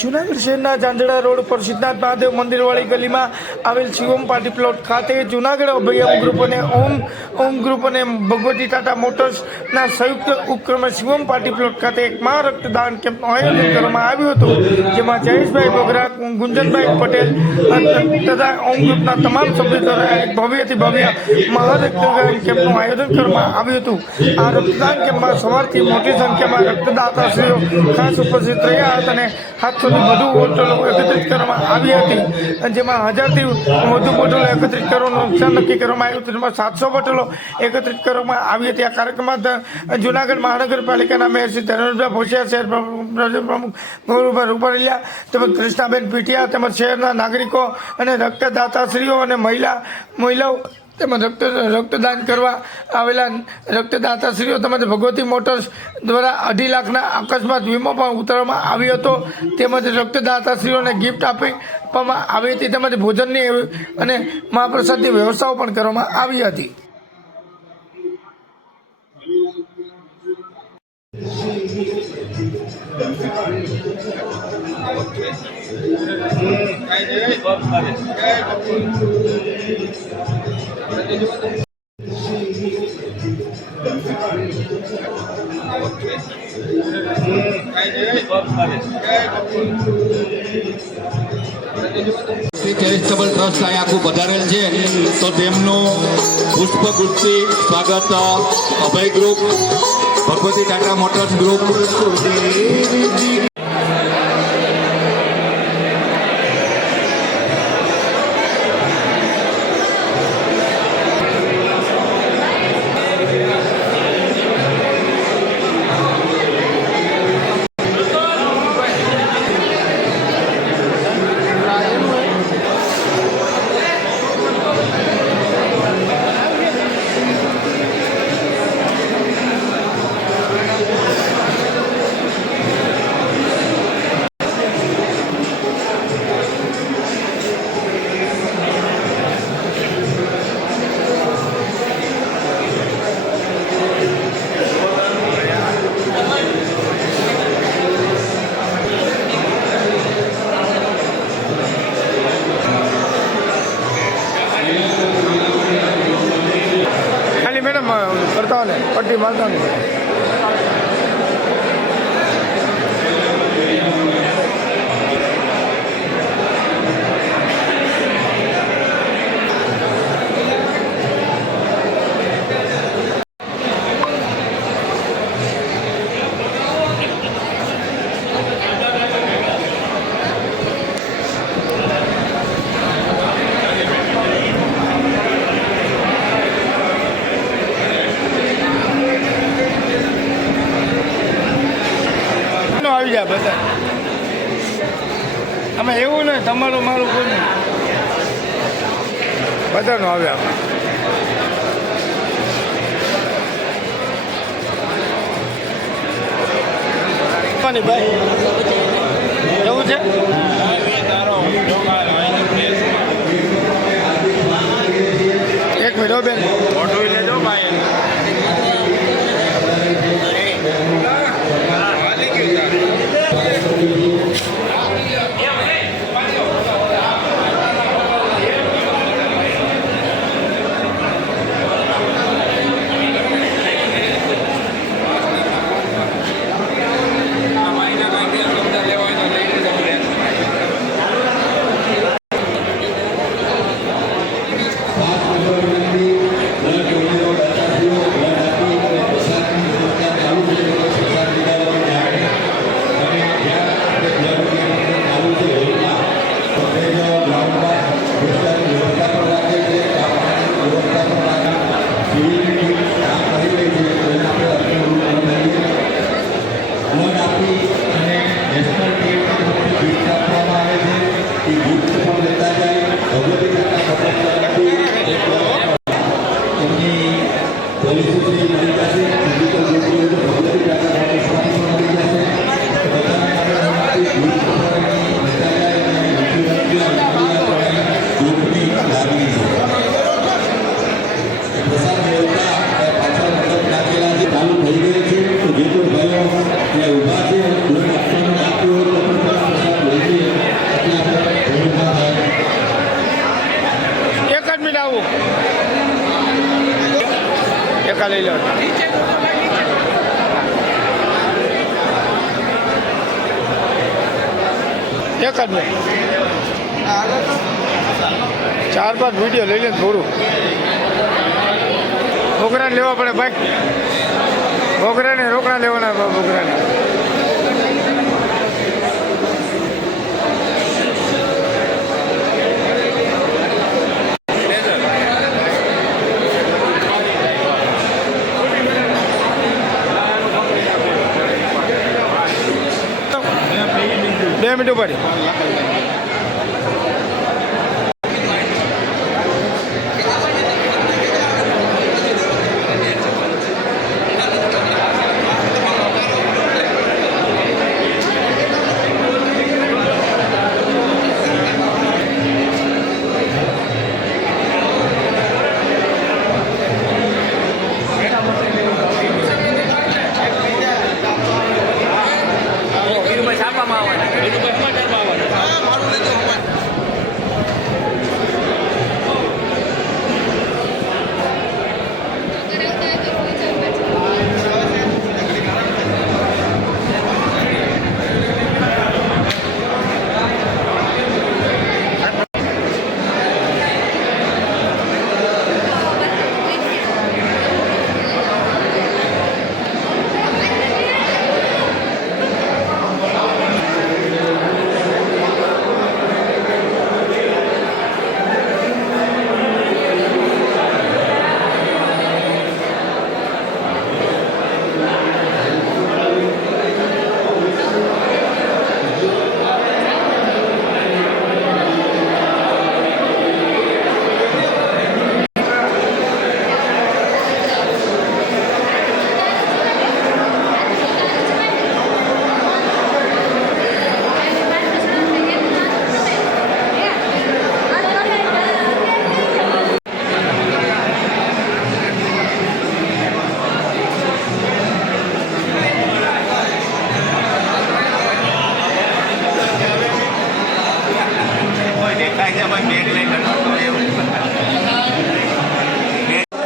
જૂનાગઢ શહેરના ઝાંઝડા રોડ પર સિદ્ધનાથ મહાદેવ મંદિરવાળી ગલીમાં આવેલ શિવમ પાર્ટી પ્લોટ ખાતે જૂનાગઢ અભયમ ગ્રુપ અને ઓમ ગ્રુપ અને ભગવતી ટાટા મોટર્સના સંયુક્ત ઉપક્રમે શિવમ પાર્ટી પ્લોટ ખાતે એક મહા રક્તદાન કેમ્પનું આયોજન કરવામાં આવ્યું હતું, જેમાં જયેશભાઈ બગરા, ગુંજનભાઈ પટેલ તથા ઓમ ગ્રુપના તમામ સભ્યો દ્વારા એક ભવ્યથી ભવ્ય મહા રક્તદાન કેમ્પનું આયોજન કરવામાં આવ્યું હતું। આ રક્તદાન કેમ્પમાં સવારથી મોટી સંખ્યામાં રક્તદાતાશ્રીઓ ખાસ ઉપસ્થિત રહ્યા હતા અને 700થી વધુ બોટલો એકત્રિત કરવામાં આવી હતી, જેમાં 1000થી વધુ બોટલો એકત્રિત કરવાનું નુકસાન નક્કી કરવામાં આવ્યું હતું, જેમાં 700 બોટલો એકત્રિત કરવામાં આવી હતી। આ કાર્યક્રમમાં જૂનાગઢ મહાનગરપાલિકાના મેયર શ્રી ધર્મેન્દ્રભાઈ ભોસિયા, શહેર પ્રમુખ ગૌરવભાઈ રૂપારેલિયા તેમજ કૃષ્ણાબેન પીઠિયા તેમજ શહેરના નાગરિકો અને રક્તદાતાશ્રીઓ અને મહિલાઓ તેમજ રક્તદાન કરવા આવેલા રક્તદાતાશ્રીઓ તેમજ ભગવતી મોટર્સ દ્વારા 2.5 લાખના અકસ્માત વીમો પણ ઉતારવામાં આવ્યો હતો, તેમજ રક્તદાતાશ્રીઓને ગિફ્ટ આપવામાં આવી હતી, તેમજ ભોજનની અને મહાપ્રસાદની વ્યવસ્થાઓ પણ કરવામાં આવી હતી। ચેરિટેબલ ટ્રસ્ટ અહીંયા આખું પધારેલ છે, તો તેમનું પુષ્પગુચ્છથી સ્વાગત Abhay group, Bhagwati Tata motors group करता हूँ पट्टी मारता हूँ। આવી જાય બધા અમે એવું ને તમારું મારું કોઈ નહીં, બધાનું આવે આપણે ભાઈ એવું છે। એક મિનિટ બેન ફોટો લેજો ભાઈ। એક જ મિનિટ 4-5 વિડીયો લઈ લે થોડું બોકરાને લેવા પડે ભાઈ બોકરાને રોકડા લેવાના બોકરાને બે મિનિટ ઉપર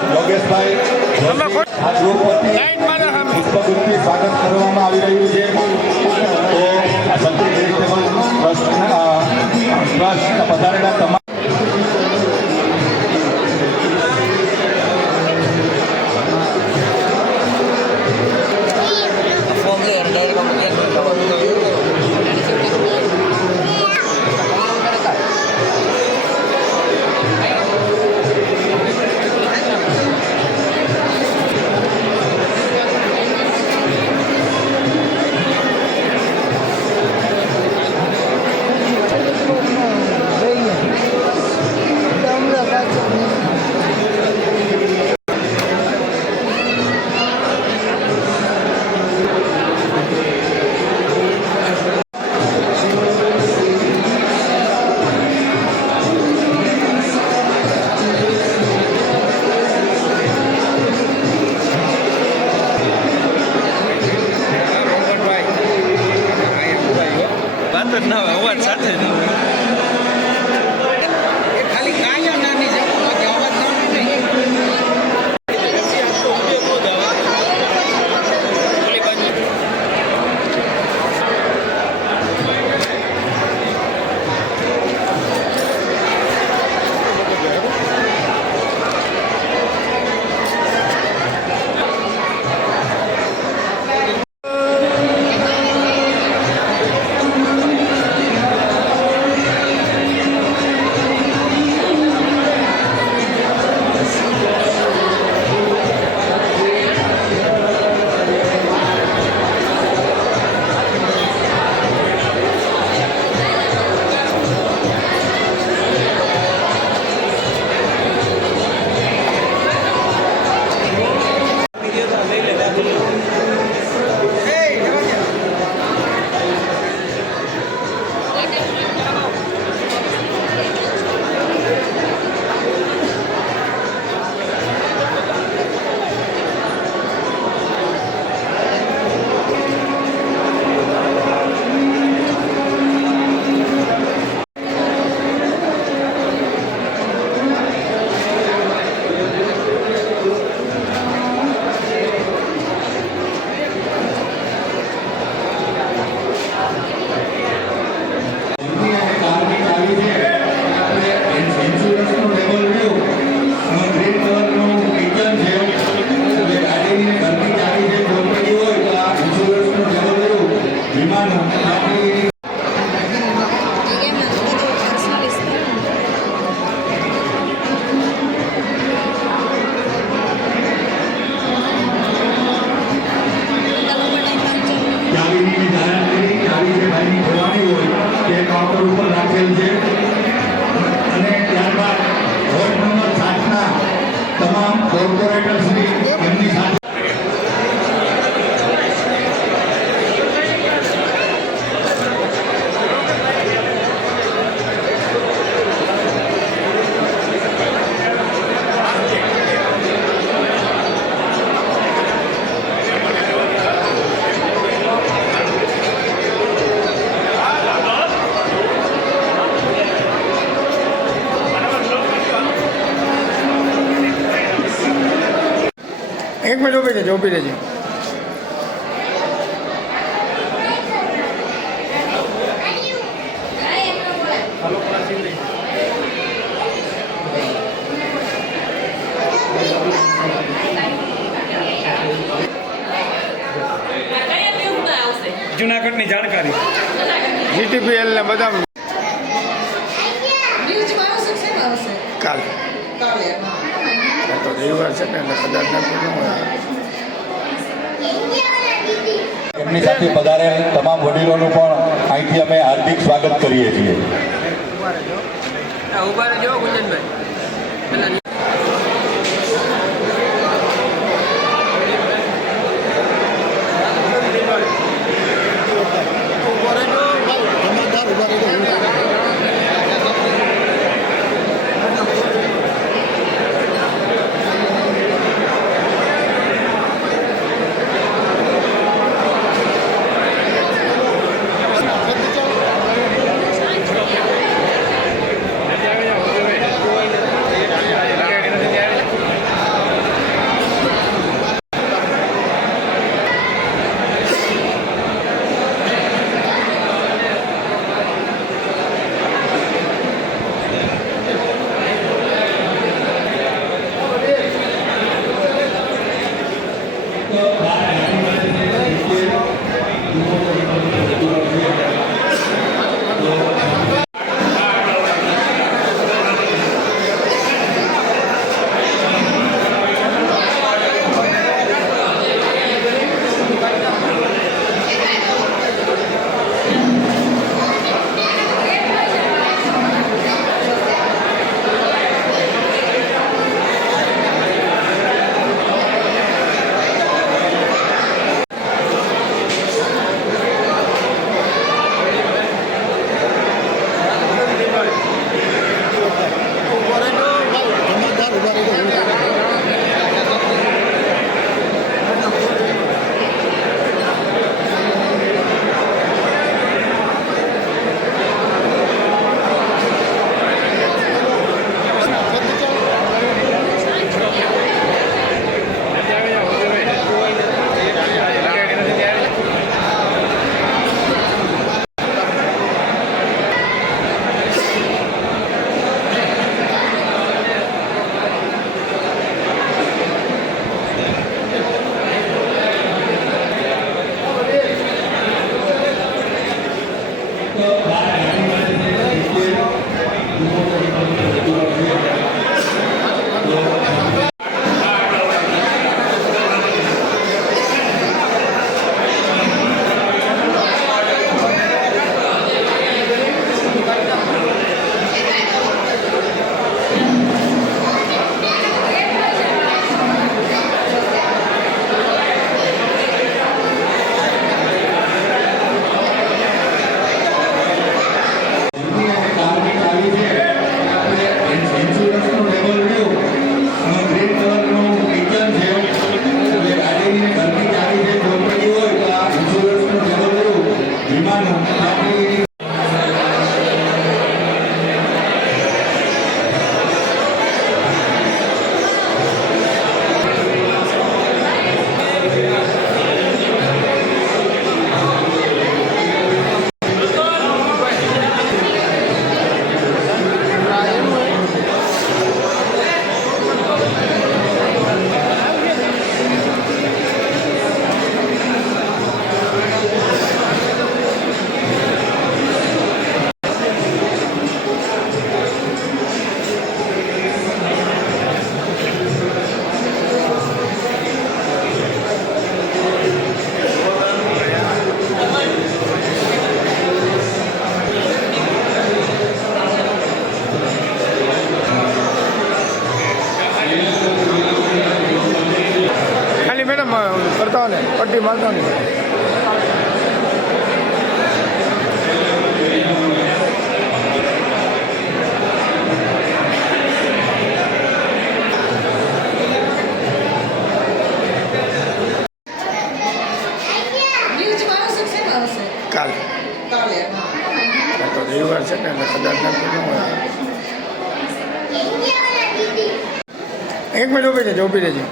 યોગેશભાઈ આ ગ્રુપ વતી પુષ્પગુચ્છથી સ્વાગત કરવામાં આવી રહ્યું છે તો આ સંતરી ચેરિટેબલ ટ્રસ્ટ પધારેલા તમામ એક મિનિટ ઊભી રહેજો, ઊભી રહેજો. જુનાગઢની જાણકારી GTPL ને બધા ન્યૂઝમાં આવશે છે ને આવશે કાલે કાલે આ તો રવિવાર છે ને એટલે કદાચ નક્કી ન હોય. એમની સાથે પધારેલ તમામ વડીલોનું પણ અહીંથી અમે હાર્દિક સ્વાગત કરીએ છીએ. ઉભા રહેજો ગુંજનભાઈ પેલા કરતા હોય ને પટ્ટી મારતા ને ન્યૂઝમાં આવશે છે ને આવશે કાલે કાલે આ તો રવિવાર છે ને એટલે કદાચ નક્કી ન હોય. એક મિનિટ ઊભી રહેજો, ઊભી રહેજો.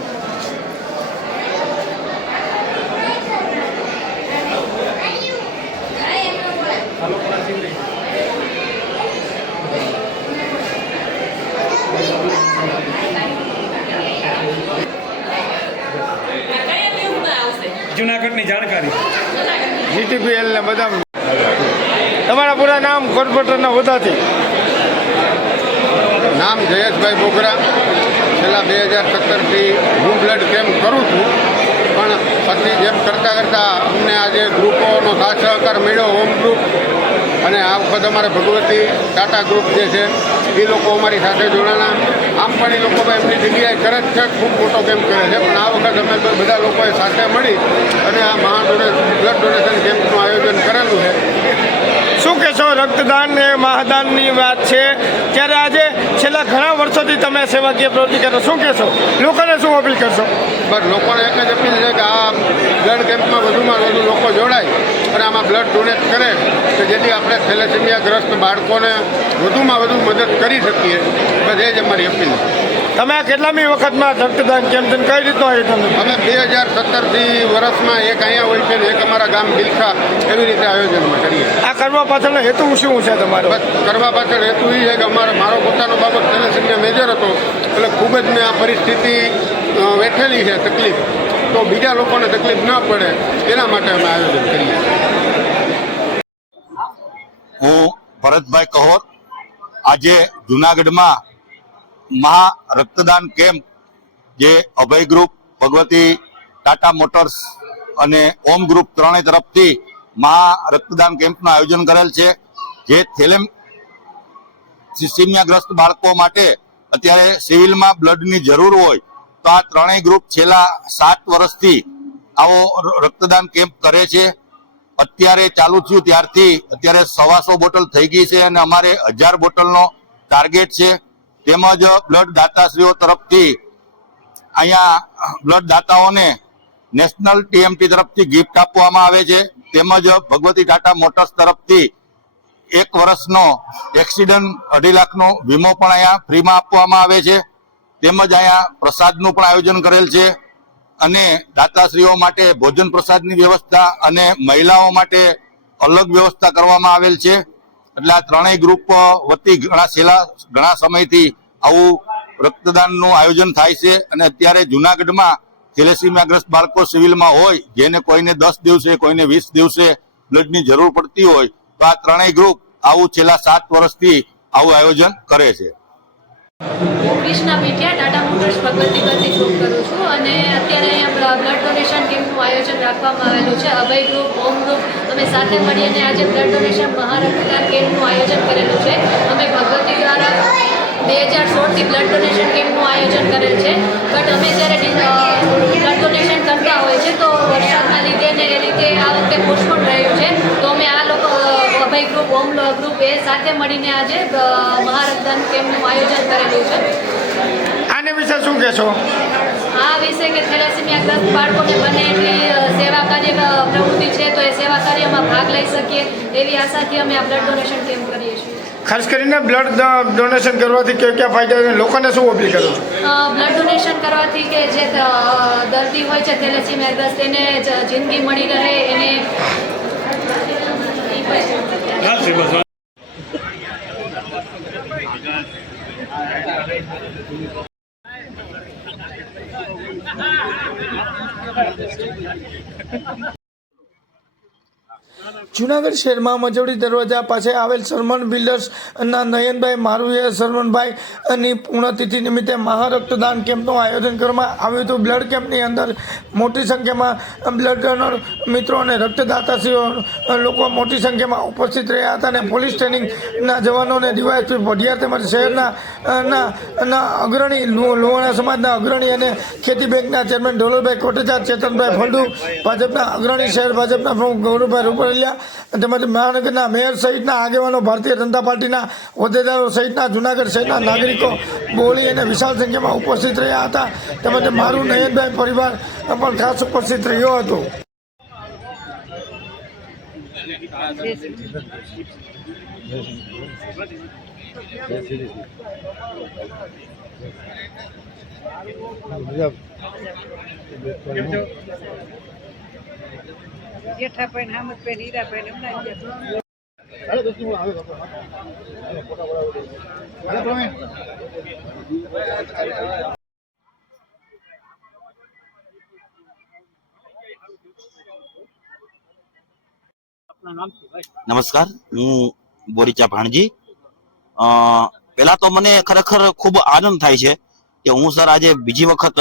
જુનાગઢની જાણકારી જીટીપીએલ ને બધા તમારા પૂરા નામ કોર્પોરેટરના હોદ્દાથી. નામ જયેશભાઈ બોગરા. છેલ્લા 2017થી હું બ્લડ કેમ્પ કરું છું, પણ પછી જેમ કરતાં કરતાં અમને આજે ગ્રુપોનો સાથ સહકાર મળ્યો. હોમ ગ્રુપ અને આ વખત અમારે ભગવતી ટાટા ગ્રુપ જે છે એ લોકો અમારી સાથે જોડાણા. આમ પણ એ લોકો એમની જગ્યાએ કરે જ છે, ખૂબ મોટો કેમ્પ કરે છે, પણ આ વખત અમે બધા લોકોએ સાથે મળી અને આ બ્લડ ડોનેશન કેમ્પનું આયોજન કરેલું છે. શું કહેશો? રક્તદાન એ મહાદાનની વાત છે, ત્યારે આજે છેલ્લા ઘણા વર્ષોથી તમે સેવાકીય પ્રવૃત્તિ કરો, શું કહેશો? લોકોને શું અપીલ કરશો? બસ લોકોને એક જ અપીલ છે કે આ બ્લડ કેમ્પમાં વધુમાં વધુ લોકો જોડાય અને આમાં બ્લડ ડોનેટ કરે કે જેથી આપણે થેલેસેમિયાગ્રસ્ત બાળકોને વધુમાં વધુ મદદ કરી શકીએ. બસ એ જ અમારી અપીલ છે. તમે આ કેટલામી વખતમાં રક્તદાન કેમ્પ કઈ રીતનો આયોજન? અમે 2017થી વર્ષમાં એક અહીંયા હોય છે ને એક અમારા ગામ બિલખા એવી રીતે આયોજનમાં કરીએ. આ કરવા પાછળનો હેતુ શું છે તમારો? બસ કરવા પાછળ હેતુ એ છે કે મારો પોતાનો બાબત થેલેસેમિયા મેજર હતો, એટલે ખૂબ જ મેં આ પરિસ્થિતિ વેઠેલી છે તકલીફ, તો બીજા લોકોને તકલીફ ન પડે એના માટે અમે આયોજન કરીએ. હું ભરતભાઈ કહોર. આજે જુનાગઢમાં મહા રક્તદાન કેમ્પ જે અભય ગ્રુપ, ભગવતી ટાટા મોટર્સ અને ઓમ ગ્રુપ ત્રણેય તરફથી મહા રક્તદાન કેમ્પનું આયોજન કરેલ છે, જે થેલેસેમિયાગ્રસ્ત બાળકો માટે અત્યારે સિવિલમાં બ્લડની જરૂર હોય તો આ ત્રણેય ગ્રુપ છેલ્લા 7 વર્ષથી આવો રક્તદાન કેમ્પ કરે છે. અત્યારે ચાલુ થયું ત્યારથી અત્યારે 125 બોટલ થઈ ગઈ છે અને અમારે 1000 બોટલનો ટાર્ગેટ છે. તેમજ બ્લડ દાતાશ્રીઓ તરફથી અહીંયા બ્લડ દાતાઓને નેશનલ ટીએમટી તરફથી ગિફ્ટ આપવામાં આવે છે. તેમજ ભગવતી ટાટા મોટર્સ તરફથી 1 વર્ષનો એક્સિડન્ટ 2.5 લાખનો વીમો પણ અહીંયા ફ્રીમાં આપવામાં આવે છે. તેમજ અહીંયા પ્રસાદનું પણ આયોજન કરેલ છે અને દાતાશ્રીઓ માટે ભોજન પ્રસાદની વ્યવસ્થા અને મહિલાઓ માટે અલગ વ્યવસ્થા કરવામાં આવેલ છે. એટલે આ ત્રણેય ગ્રુપ વતી છેલ્લા ઘણા સમયથી આવું રક્તદાનનું આયોજન થાય છે અને અત્યારે જુનાગઢમાં થેલેસેમિયાગ્રસ્ત બાળકો સિવિલમાં હોય, જેને કોઈને 10 દિવસે કોઈને 20 દિવસે બ્લડની જરૂર પડતી હોય, તો આ ત્રણેય ગ્રુપ આવું છેલ્લા 7 વર્ષથી આવું આયોજન કરે છે. હું કૃષ્ણા પીઠિયા ટાટા મોટર્સ ભગવતી પરથી ગ્રુપ કરું છું અને અત્યારે અહીંયા બ્લડ ડોનેશન કેમ્પનું આયોજન રાખવામાં આવેલું છે. અભય ગ્રુપ, હોમ ગ્રુપ અમે સાથે મળીને આજે બ્લડ ડોનેશન મહારક્તદાન કેમ્પનું આયોજન કરેલું છે. અમે ભગવતી દ્વારા 2016થી બ્લડ ડોનેશન કેમ્પનું આયોજન કરેલ છે, બટ અમે જ્યારે બ્લડ ડોનેશન કરતા હોય છે તો વરસાદના લીધે ને એ રીતે આ વખતે પોસ્ટપોન રહ્યું છે, તો અમે આ લોકો અભય ગ્રુપ, હોમ ગ્રુપ એ સાથે મળીને આજે મહારક્તદાન કેમ્પનું આયોજન કરેલું છે. આને વિશે શું કહેશો? આ વિશે કે થેલેસેમિયાગ્રસ્ત બાળકોને બને એટલી સેવા કાર્ય પ્રવૃત્તિ છે, તો એ સેવા કાર્યમાં ભાગ લઈ શકીએ એવી આશાથી અમે આ બ્લડ ડોનેશન કેમ્પ કરીએ છીએ. ખાસ કરીને બ્લડ ડોનેશન કરવાથી કયા ફાયદા, લોકોને શું અપીલ કરો છો? બ્લડ ડોનેશન કરવાથી કે જે દર્દી હોય છે થેલેસેમિયાગ્રસ્ત, એને જિંદગી મળી રહે, એને જુનાગઢ શહેરમાં મજવડી દરવાજા પાસે આવેલ સરમન બિલ્ડર્સના નયનભાઈ મારુએ સરમનભાઈની પૂર્ણતિથિ નિમિત્તે મહારક્તદાન કેમ્પનું આયોજન કરવામાં આવ્યું હતું. બ્લડ કેમ્પની અંદર મોટી સંખ્યામાં બ્લડ ડોનર મિત્રો અને રક્તદાતાશ્રીઓ લોકો મોટી સંખ્યામાં ઉપસ્થિત રહ્યા હતા અને પોલીસ ટ્રેનિંગના જવાનો અને ડીવાયએસપી ભડિયા તેમજ શહેરના અગ્રણી લોહાણા સમાજના અગ્રણી અને ખેતી બેંકના ચેરમેન ઢોલરભાઈ કોટેચા, ચેતનભાઈ ફળદુ, ભાજપના અગ્રણી શહેર ભાજપના પ્રમુખ ગૌરવભાઈ રૂપરેલિયા તેમજ મહાનગરના મેયર સહિતના આગેવાનો, ભારતીય જનતા પાર્ટીના હોદ્દેદારો સહિતના જૂનાગઢ શહેરના નાગરિકો બોલી અને વિશાળ સંખ્યામાં ઉપસ્થિત રહ્યા હતા. તેમજ મારું નયનભાઈ પરિવાર પણ ખાસ ઉપસ્થિત રહ્યો હતો. જેઠા પેન હામદ પેન હીરા પેન એમના નમસ્કાર, હું બોરીચા ભાણજી. પેલા તો મને ખરેખર ખૂબ આનંદ થાય છે કે હું સર આજે બીજી વખત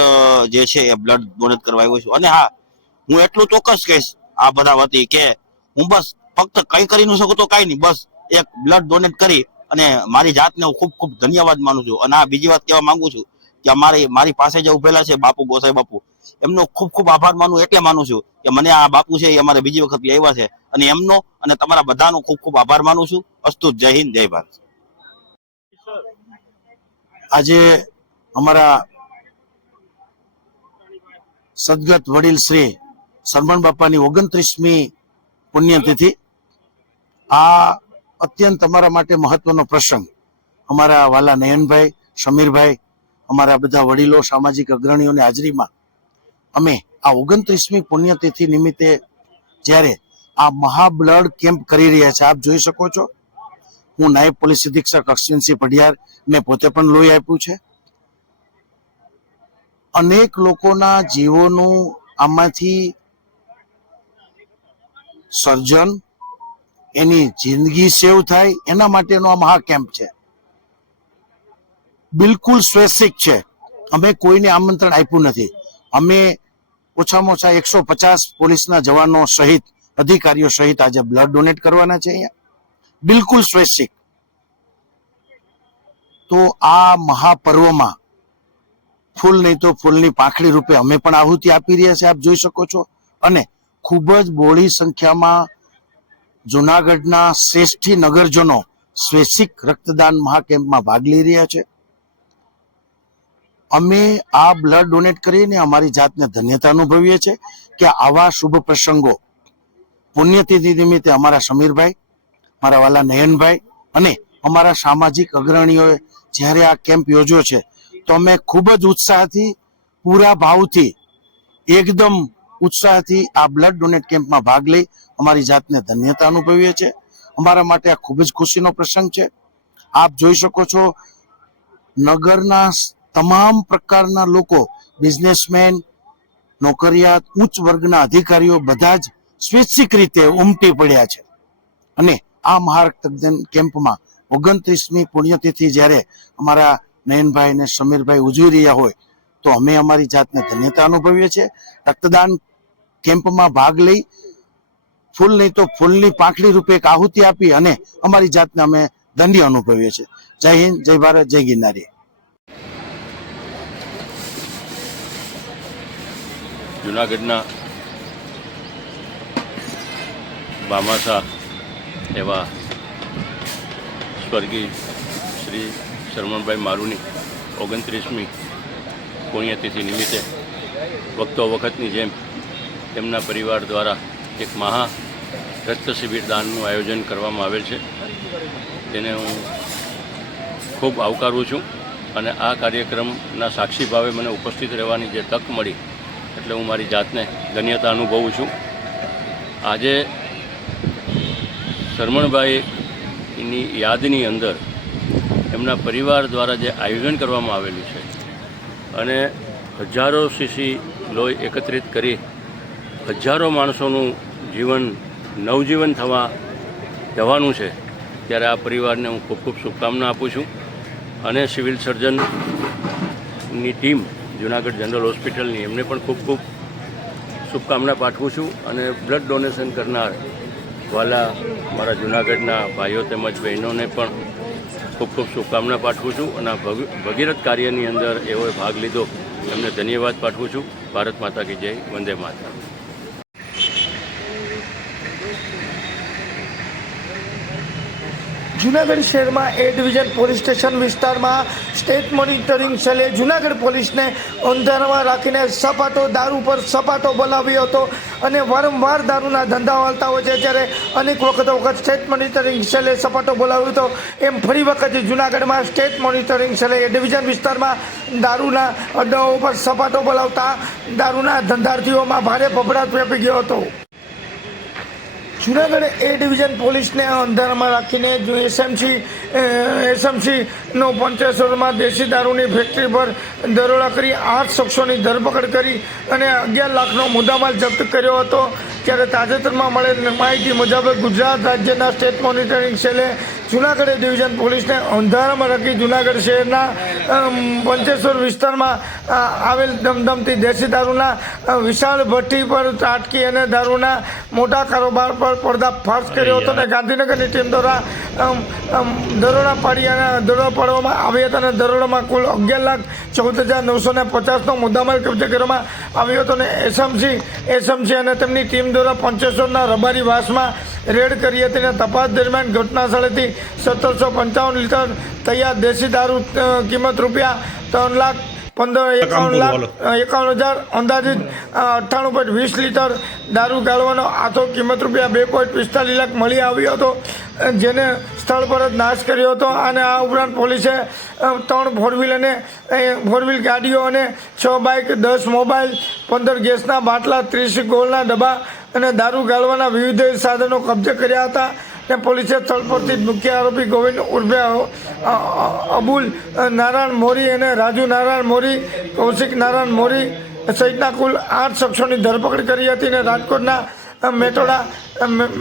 જે છે એ બ્લડ ડોનેટ કરવા આવ્યો છું. અને હા, હું એટલું ચોક્કસ કહીશ આ બધા વતી કે હું બસ ફક્ત કંઈ કરી ન શકું તો કાંઈ નહીં, બસ એક બ્લડ ડોનેટ કરી અને મારી જાતને હું ખૂબ ખૂબ ધન્યવાદ માનું છું. અને આ બીજી વાત કહેવા માંગુ છું કે મારી પાસે જે ઉભેલા છે બાપુ, ગોસાઈ બાપુ, એમનો ખૂબ ખૂબ આભાર માનું એટલે માનું છું કે મને આ બાપુ છે એ અમારે બીજી વખત આવ્યા છે, અને એમનો અને તમારા બધાનો ખૂબ ખૂબ આભાર માનું છું. અસ્તુ, જય હિન્દ, જય ભારત. આજે અમારા સદગત વડીલ શ્રી શરમણ બાપાની 29મી પુણ્યતિથિ. આ અત્યંત અમારા માટે મહત્વનો પ્રસંગ. અમારા વાલા નયનભાઈ, સમીરભાઈ, અમારા બધા વડીલો, સામાજિક અગ્રણીઓની હાજરીમાં અમે આ 29મી પુણ્યતિથિ નિમિત્તે જ્યારે આ મહા બ્લડ કેમ્પ કરી રહ્યા છે, આપ જોઈ શકો છો. હું નાયબ પોલીસ અધિક્ષક અશ્વિનસિંહ પઢિયાર, મેં પોતે પણ લોહી આપ્યું છે. અનેક લોકોના જીવોનું આમાંથી સર્જન, એની જિંદગી સેવ થાય એના માટેનો આ મહા કેમ્પ છે. બિલકુલ સ્વૈચ્છિક છે. અમે કોઈને આમંત્રણ આપ્યું નથી. અમે ઓછામાં ઓછા 150 પોલીસના જવાનો સહિત, અધિકારીઓ સહિત આજે બ્લડ ડોનેટ કરવાના છે અહીંયા, બિલકુલ સ્વૈચ્છિક. તો આ મહાપર્વમાં ફૂલ નહીં તો ફૂલની પાંખડી રૂપે અમે પણ આહુતિ આપી રહ્યા છે, આપ જોઈ શકો છો. અને ખૂબ જ બહોળી સંખ્યામાં જુનાગઢના શ્રેષ્ઠી નગરજનો સ્વૈચ્છિક રક્તદાન મહાકેમ્પમાં ભાગ લઈ રહ્યા છે. અમે આ બ્લડ ડોનેટ કરીને અમારી જાતને ધન્યતા અનુભવીએ છીએ કે આવા શુભ પ્રસંગો પુણ્યતિથિ નિમિત્તે અમારા સમીરભાઈ, મારા વાલા નયનભાઈ અને અમારા સામાજિક અગ્રણીઓએ જ્યારે આ કેમ્પ યોજ્યો છે તો અમે ખૂબ જ ઉત્સાહથી, પૂરા ભાવથી, એકદમ ઉત્સાહથી આ બ્લડ ડોનેટ કેમ્પમાં ભાગ લઈ અમારી જાતને ધન્યતા અનુભવીએ છીએ. અમારા માટે આ ખૂબ જ ખુશીનો પ્રસંગ છે. આપ જોઈ શકો છો, નગરના તમામ પ્રકારના લોકો, બિઝનેસમેન, નોકરિયાત, ઉચ્ચ વર્ગના અધિકારીઓ બધા જ સ્વૈચ્છિક રીતે ઉમટી પડ્યા છે. અને આ મહારક્તદાન કેમ્પમાં 29મી પુણ્યતિથિ જ્યારે અમારા નયનભાઈ અને સમીરભાઈ ઉજવી રહ્યા હોય તો અમે અમારી જાતને ધન્યતા અનુભવીએ છીએ. રક્તદાન કેમ્પમાં ભાગ લઈ ફૂલ નહીં તો ફૂલની પાંખડી રૂપે એક આહુતિ આપી અને અમારી જાતને અમે ધન્ય અનુભવીએ છીએ. જય હિન્દ, જય ભારત, જય ગિરનારી. જુનાગઢના બામાસા એવા સ્વર્ગીય શ્રી શરમણભાઈ મારુની 29મી પુણ્યતિથિ નિમિત્તે વખતો વખતની જેમ તેમના પરિવાર દ્વારા એક મહા રક્ત શિબિર દાનનું આયોજન કરવામાં આવેલ છે. તેને હું ખૂબ આવકારું છું અને આ કાર્યક્રમના સાક્ષી ભાવે મને ઉપસ્થિત રહેવાની જે તક મળી એટલે હું મારી જાતને ધન્યતા અનુભવું છું. આજે શરમણભાઈની યાદની અંદર એમના પરિવાર દ્વારા જે આયોજન કરવામાં આવેલું છે અને હજારો સીસી લોહી એકત્રિત કરી હજારો માણસોનું જીવન નવજીવન થવા જવાનું છે, ત્યારે આ પરિવારને હું ખૂબ ખૂબ શુભકામના આપું છું. અને સિવિલ સર્જનની ટીમ જુનાગઢ જનરલ હોસ્પિટલની એમને પણ ખૂબ ખૂબ શુભકામના પાઠવું છું. અને બ્લડ ડોનેશન કરનાર વાલા મારા જુનાગઢના ભાઈઓ તેમજ બહેનોને પણ ખૂબ ખૂબ શુભકામના પાઠવું છું. અને આ ભગીરથ કાર્યની અંદર એઓએ ભાગ લીધો, એમને ધન્યવાદ પાઠવું છું. ભારત માતા કી જય, વંદે માતરમ. જુનાગઢ શહેરમાં એ ડિવિઝન પોલીસ સ્ટેશન વિસ્તારમાં સ્ટેટ મોનિટરિંગ સેલે જુનાગઢ પોલીસને અંધારામાં રાખીને સપાટો દારૂ પર સપાટો બોલાવ્યો હતો અને વારંવાર દારૂના ધંધા ચાલતા હોય છે, ત્યારે અનેક વખત સ્ટેટ મોનિટરિંગ સેલે સપાટો બોલાવ્યો હતો. એમ ફરી વખત જુનાગઢમાં સ્ટેટ મોનિટરિંગ સેલે એ ડિવિઝન વિસ્તારમાં દારૂના અડ્ડાઓ પર સપાટો બોલાવતા દારૂના ધંધાર્થીઓમાં ભારે ભભડાટ વ્યાપી ગયો હતો. જુનાગઢ એ ડિવિઝન પોલીસને અંધારામાં રાખીને જો એસએમસીનો પંચેશ્વરમાં દેશી દારૂની ફેક્ટરી પર દરોડા કરી 8 શખ્સોની ધરપકડ કરી અને 11 લાખનો મુદ્દામાલ જપ્ત કર્યો હતો. ત્યારે તાજેતરમાં મળેલ માહિતી મુજબ ગુજરાત રાજ્યના સ્ટેટ મોનિટરિંગ સેલે જુનાગઢ ડિવિઝન પોલીસને અંધારામાં રાખી જુનાગઢ શહેરના પંચેશ્વર વિસ્તારમાં આવેલ ધમધમતી દેશી દારૂના વિશાળ ભઠ્ઠી પર ત્રાટકી અને દારૂના મોટા કારોબાર પર પર્દાફાશ કર્યો હતો અને ગાંધીનગરની ટીમ દ્વારા દરોડા પાડવામાં આવ્યા હતા અને દરોડામાં કુલ 11,14,950નો મુદ્દામાલ કબજે કરવામાં આવ્યો હતો અને એસએમસી અને તેમની ટીમ દ્વારા પંચેશ્વરના રબારી વાસમાં રેડ કરી હતી અને તપાસ દરમિયાન ઘટના સ્થળેથી 1755 લીટર તૈયાર દેશી દારૂ કિંમત રૂપિયા 3,51,000 અંદાજિત 98.20 લીટર દારૂ ગાળવાનો આથો કિંમત રૂપિયા 2.45 લાખ મળી આવ્યો હતો, જેને સ્થળ પર જ નાશ કર્યો હતો. અને આ ઉપરાંત પોલીસે 3 ફોરવ્હીલ ગાડીઓ અને 6 બાઇક, 10 મોબાઈલ, 15 ગેસના બાટલા, 30 ગોળના ડબ્બા અને દારૂ ગાળવાના વિવિધ સાધનો કબજે કર્યા હતા. અને પોલીસે સ્થળ પરથી મુખ્ય આરોપી ગોવિંદ ઉર્ફે અબુલ નારાયણ મોરી અને રાજુ નારાયણ મોરી, કૌશિક નારાયણ મોરી સહિતના કુલ 8 શખ્સોની ધરપકડ કરી હતી અને રાજકોટના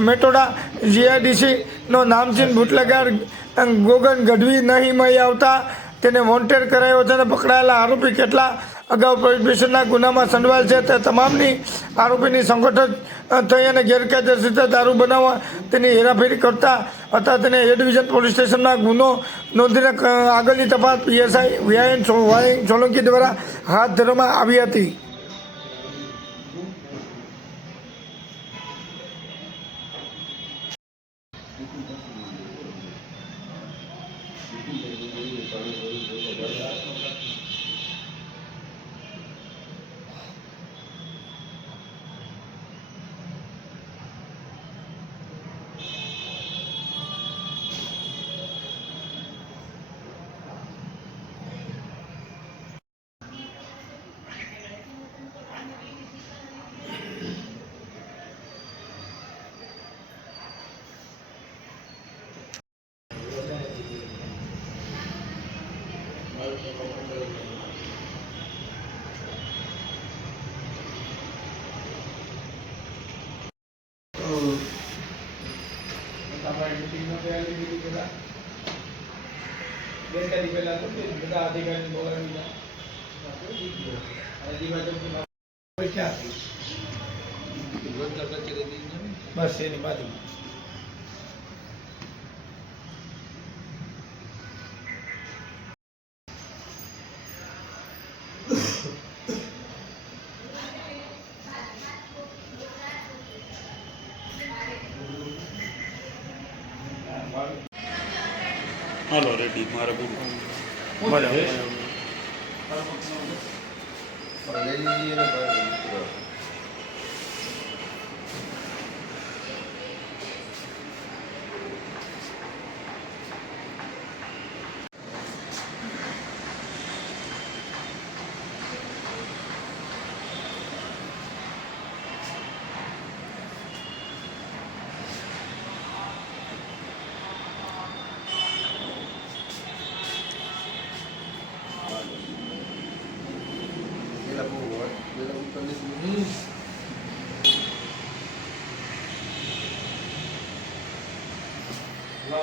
મેટોડા જીઆઈડીસીનો નામચીન બુટલેગર ગોગન ગઢવી નહીં મળી આવતા તેને વોન્ટેડ કરાયો છે અને પકડાયેલા આરોપી કેટલા અગાઉ પ્રોહિબિશનના ગુનામાં સંડોવાયેલ છે તે તમામની આરોપીની સંગઠન થઈ અને ગેરકાયદેસર રીતે દારૂ બનાવવા તેની હેરાફેરી કરતા હતા. તેને એ ડિવિઝન પોલીસ સ્ટેશનમાં ગુનો નોંધીને આગળની તપાસ પીએસઆઈ વીઆઈએન સોલંકી દ્વારા હાથ ધરવામાં આવી હતી. બસ એની બાજુ હાલો રેડી મારે પૂરું Hello.